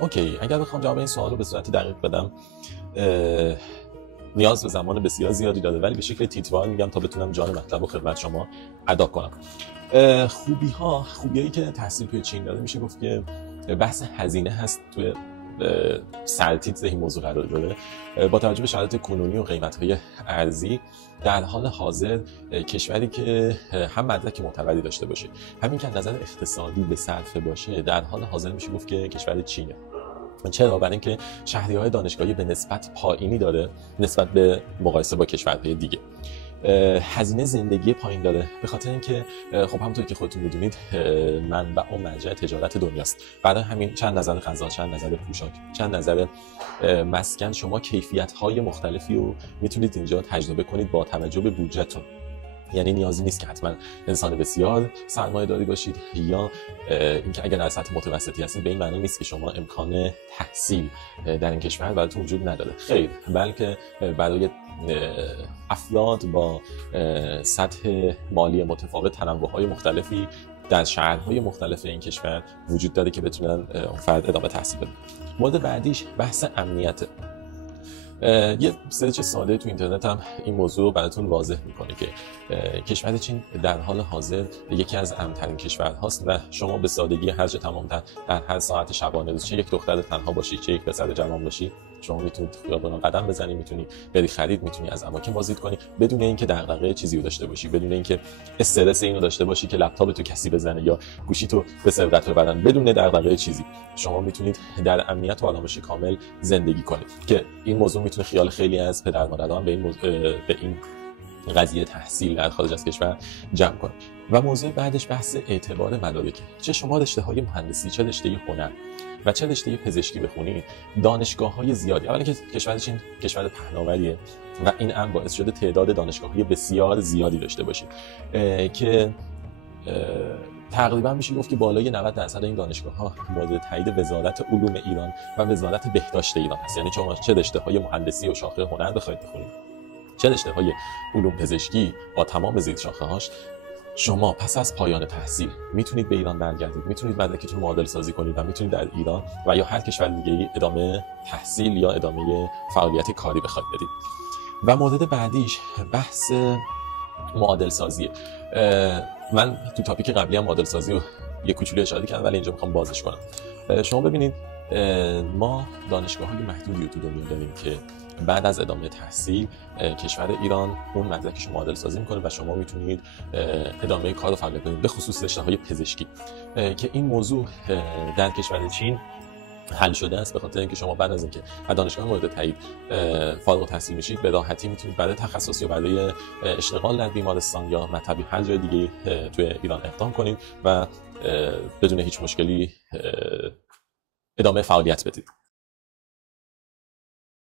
اوکی، اگر بخوام جواب این سوال رو به صورت دقیق بدم، نیاز به زمان بسیار زیادی داره، ولی به شکل تیتروار میگم تا بتونم جان مطلب رو خدمت شما ادا کنم. خوبیایی که تحصیل توی چین داره، میشه گفت که بحث هزینه هست توی سرتیتر این موضوع قرار داره. با توجه به شرایط کنونی و قیمت‌های ارزی، در حال حاضر کشوری که هم مدرک معتبری داشته باشه، همین که از نظر اقتصادی به صرفه باشه، در حال حاضر میشه گفت که کشور چینه. چرا؟ برای اینکه شهریه‌های دانشگاهی به نسبت پایینی داره نسبت به مقایسه با کشورهای دیگه. هزینه زندگی پایین داره، به خاطر اینکه خب همونطور که خودتون میدونید منبع و مرجع تجارت دنیاست. برای همین چند نظر غذا، چند نظر پوشاک، چند نظر مسکن، شما کیفیت‌های مختلفی رو میتونید اینجا تجربه کنید با توجه به بودجه‌تون. یعنی نیازی نیست که حتما انسان بسیار سرمایه‌داری باشید، یا اینکه اگر در سطح متوسطی هستید به این معنی نیست که شما امکان تحصیل در این کشور براتون وجود نداره. خیر، بلکه برای افراد با سطح مالی متفاوت تنوع‌های مختلفی در شهرهای مختلف این کشور وجود داره که بتونن فرد ادامه تحصیل بدن. مورد بعدیش بحث امنیت. یه سرچ ساده تو اینترنت هم این موضوع رو براتون واضح میکنه که کشور چین در حال حاضر یکی از امن‌ترین کشورهاست و شما به سادگی هر جا تمام در هر ساعت شبانه روز، چه یک دختر تنها باشی چه یک پسر جوان باشی، شما میتونید خیابان قدم بزنی، میتونی بری خرید، میتونی از اماکن بازدید کنی بدون اینکه دغدغه چیزی رو داشته باشی، بدون اینکه استرس اینو داشته باشی که لپتاپ تو کسی بزنه یا گوشی تو به سرقت ببرن. بدون دغدغه چیزی شما میتونید در امنیت و آرامش کامل زندگی کنید، که این موضوع میتونه خیال خیلی از پدر مادران به این قضیه تحصیل در خارج از کشور جمع کنه. و موضوع بعدش بحث اعتبار مدارکه. چه شما رشته‌های مهندسی، چه رشته هنر و چه رشته پزشکی بخونید، دانشگاه‌های زیادی. اولا که کشور چین کشور پهناوریه و این امر باعث شده تعداد دانشگاه‌های بسیار زیادی داشته باشه که تقریبا میشه گفت که بالای 90% این دانشگاه‌ها مورد تایید وزارت علوم ایران و وزارت بهداشت ایران هست. یعنی شما چه رشته‌های مهندسی و شاخه هنر بخواید بخونید، چه رشته‌های علوم پزشکی با تمام زیر شاخه‌هاش، شما پس از پایان تحصیل میتونید به ایران برگردید، میتونید مدرکتون رو معادل سازی کنید و میتونید در ایران و یا هر کشور دیگه‌ای ادامه تحصیل یا ادامه فعالیت کاری بخواید بدید. و مورد بعدیش بحث معادل سازیه. من تو تاپیک قبلی هم معادل سازی رو یه کوچولو اشاره کردم، ولی اینجا میخوام بازش کنم. شما ببینید ما دانشگاه‌های محدودی تو دنیا داریم که بعد از ادامه تحصیل کشور ایران اون مدرکش رو معادل سازی میکنه و شما میتونید ادامه کار رو فعالیت کنید، به خصوص رشته‌های پزشکی که این موضوع در کشور چین حل شده است، به خاطر اینکه شما بعد از اینکه از دانشگاه مورد تایید فارغ التحصیل میشید به راحتی میتونید برای تخصص یا برای اشتغال در بیمارستان یا مطبی هر جای دیگه توی ایران اقدام کنید و بدون هیچ مشکلی ادامه فعالیت بدید.